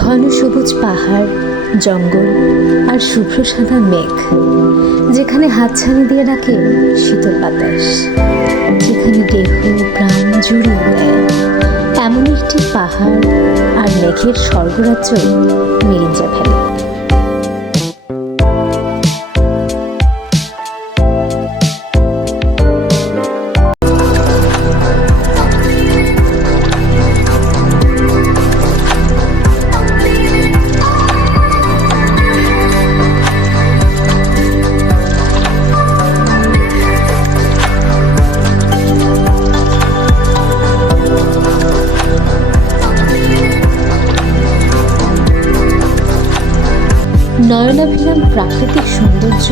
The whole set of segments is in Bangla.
ঘন সবুজ পাহাড়, জঙ্গল আর শুভ্র সাদা মেঘ, যেখানে হাতছানি দিয়ে রাখে শীতল বাতাস। যেখানে দেহ প্রাণ জুড়িয়ে দেয় এমন একটি পাহাড় আর মেঘের স্বর্গরাজ্য মিরিঞ্জা ভ্যালি নয়নাভিরাম প্রাকৃতিক সৌন্দর্য,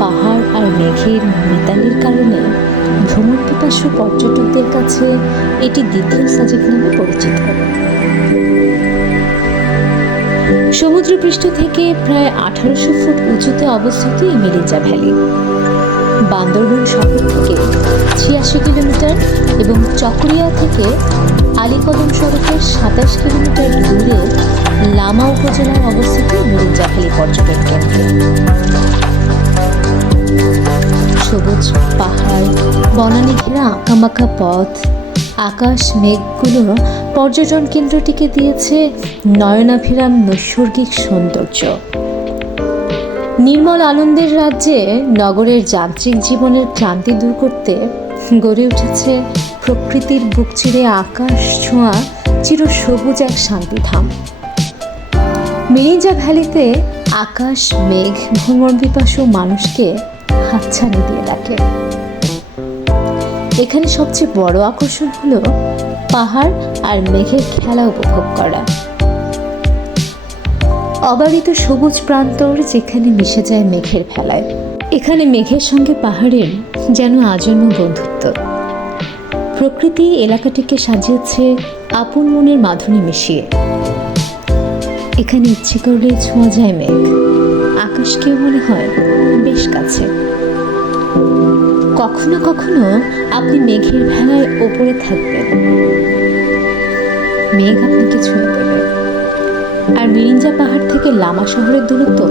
পাহাড় আর মেঘের মিতালির কারণে ভ্রমণ পিপাসু পর্যটকদের কাছে এটি দ্বিতীয় সাজেক নামে পরিচিত। সমুদ্রপৃষ্ঠ থেকে প্রায় আঠারোশো ফুট উঁচুতে অবস্থিত এই মিরিঞ্জা ভ্যালি। বান্দরবন শহর থেকে ছিয়াশি কিলোমিটার এবং চকরিয়া থেকে আলীকদম সড়কের সাতাশ কিলোমিটার দূরে লামা উপজেলায় অবস্থিত মিরিঞ্জা পর্যটন কেন্দ্র। সবুজ পাহাড়, বনানী ঘেরা আঁকামাকা পথ, আকাশ মেঘগুলো পর্যটন কেন্দ্রটিকে দিয়েছে নয়নাভিরাম নৈসর্গিক সৌন্দর্য। নির্মল আনন্দের রাজ্যে নগরের যান্ত্রিক জীবনের ক্লান্তি দূর করতে গড়ে উঠেছে প্রকৃতির বুক চিরে আকাশ ছোঁয়া চির সবুজ এক শান্তিধাম। মিরিঞ্জা ভ্যালিতে আকাশ, মেঘ, ভ্রমণ পিপাসু মানুষকে হাতছানি দিয়ে রাখে এখানে সবচেয়ে বড় আকর্ষণ হলো পাহাড় আর মেঘের খেলা উপভোগ করা। অবারিত সবুজ প্রান্তর যেখানে মিশে যায় মেঘের ভেলায়। এখানে মেঘের সঙ্গে পাহাড়ের যেন আজন্ম বন্ধুত্ব। প্রকৃতি এলাকাটিকে সাজিয়েছে আপন মনের মাধুরী মিশিয়ে। এখানে ইচ্ছে করলে ছোঁয়া যায় মেঘ। আকাশকেও মনে হয় বেশ কাছে। কখনো কখনো আপনি মেঘের ভেলায় ওপরে থাকবেন। মেঘ আপনাকে ছুঁয়ে দেবে। আর মিরিঞ্জা পাহাড় থেকে লামা শহরের দূরত্ব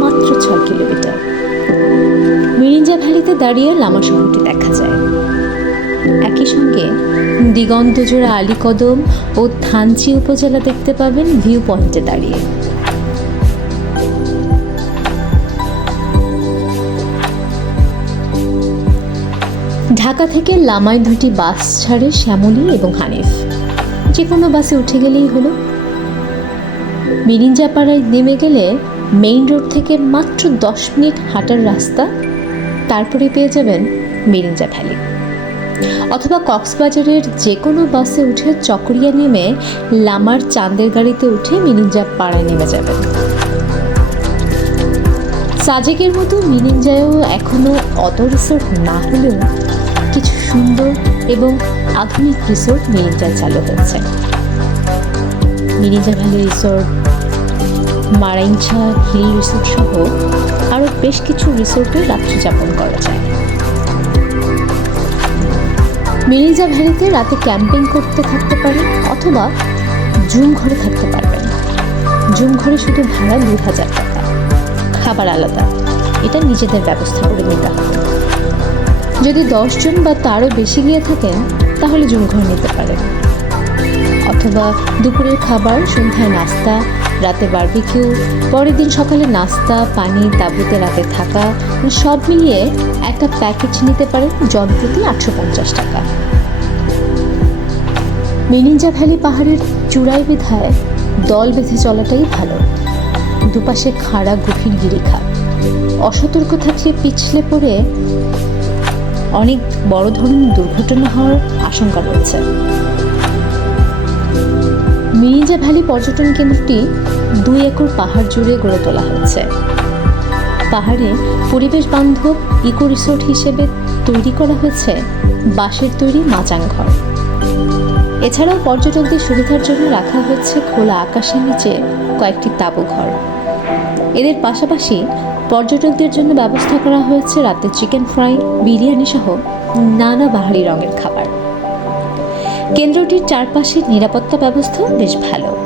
মাত্র ছয় কিলোমিটার। মিরিঞ্জা ভ্যালিতে দাঁড়িয়ে লামা শহরটি দেখা যায়। একই সঙ্গে দিগন্তজোড়া আলীকদম ও থানচি উপজেলা দেখতে পাবেন ভিউ পয়েন্টে দাঁড়িয়ে। ঢাকা থেকে লামায় দুটি বাস ছাড়ে শ্যামলী এবং হানিফ। যে কোনো বাসে উঠে গেলেই হলো। মিরিঞ্জাপাড়ায় নেমে গেলে মেইন রোড থেকে মাত্র দশ মিনিট হাঁটার রাস্তা তারপরে পেয়ে যাবেন মিরিঞ্জা ভ্যালি। অথবা কক্সবাজারের যে কোনো বাসে উঠে চকরিয়া নেমে লামার চাঁদের গাড়িতে উঠে মিরিঞ্জা পাড়ায় নেমে যাবেন। সাজেকের মতো মিরিঞ্জায়ও এখনও অত রিসোর্ট না হলেও কিছু সুন্দর এবং আধুনিক রিসোর্ট মিরিঞ্জায় চালু হয়েছে। Mirinja valley resort Maraincha hill resort সহ আরও বেশ কিছু রিসোর্টে রাত্রি যাপন করা যায়। মিরিঞ্জা ভ্যালিতে রাতে ক্যাম্পিং করতে থাকতে পারেন অথবা জুম ঘরে থাকতে পারবেন জুম ঘরে শুধু ভাড়া দুই হাজার টাকা। খাবার আলাদা। এটা নিজেদের ব্যবস্থা করে নিতে হবে। যদি দশজন বা তারও বেশি গিয়ে থাকেন, তাহলে জুম ঘর নিতে পারেন। অথবা দুপুরের খাবার, সন্ধ্যায় নাস্তা রাতে বারবিকিউ, পরের দিন সকালে নাস্তা পানি তাঁবুতে রাতে থাকা সব মিলিয়ে একটা প্যাকেজ নিতে পারেন জন প্রতি আটশো পঞ্চাশ টাকা। মিনিঞ্জা ভ্যালি পাহাড়ের চূড়ায় বিধায় দল বেঁধে চলাটাই ভালো। দুপাশে খাড়া গভীর গিরিখা। অসতর্ক থাকলে পিছলে পড়ে অনেক বড় ধরনের দুর্ঘটনা হওয়ার আশঙ্কা রয়েছে। মিরিঞ্জা ভ্যালি পর্যটন কেন্দ্রটি দুই একর পাহাড় জুড়ে গড়ে তোলা হয়েছে। পাহাড়ে পরিবেশ বান্ধব, ইকো রিসোর্ট হিসেবে তৈরি করা হয়েছে বাঁশের তৈরি মাচাং ঘর। এছাড়াও পর্যটকদের সুবিধার জন্য রাখা হয়েছে খোলা আকাশের নিচে কয়েকটি তাঁবু ঘর। এদের পাশাপাশি পর্যটকদের জন্য ব্যবস্থা করা হয়েছে রাতে চিকেন ফ্রাই বিরিয়ানি সহ নানা বাহারি রঙের খাবার। কেন্দ্রটির চারপাশের নিরাপত্তা ব্যবস্থা বেশ ভালো।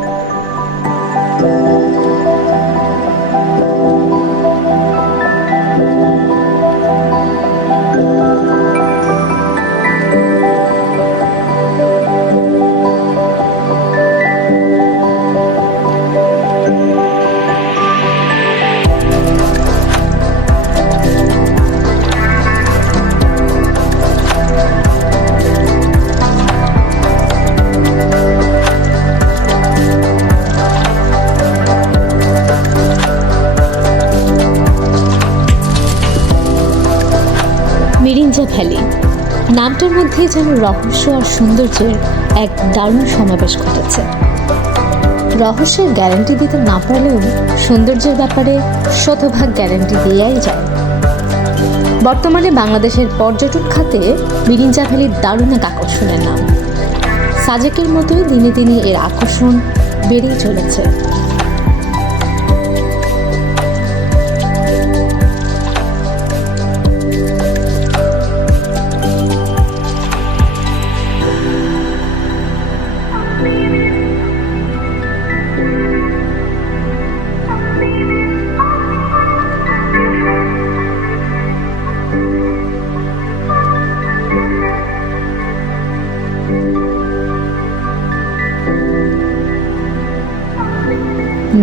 ভ্যালি। নামটার মধ্যে যেন রহস্য আর সৌন্দর্যের এক দারুণ সমাবেশ ঘটেছে। রহস্যের গ্যারান্টি দিতে না পারলেও সৌন্দর্যের ব্যাপারে শতভাগ গ্যারান্টি দিয়েই যায়। বর্তমানে বাংলাদেশের পর্যটন খাতে মিরিঞ্জা ভ্যালির দারুণ এক আকর্ষণের নাম। সাজেকের মতোই দিনে দিনে এর আকর্ষণ বেড়েই চলেছে।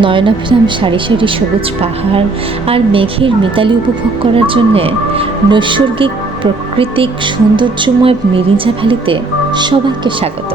নয়নাভিরাম সারি সারি সবুজ পাহাড় আর মেঘের মিতালি উপভোগ করার জন্যে নৈসর্গিক, প্রাকৃতিক সৌন্দর্যময় মিরিঞ্জা ভ্যালিতে সবাইকে স্বাগত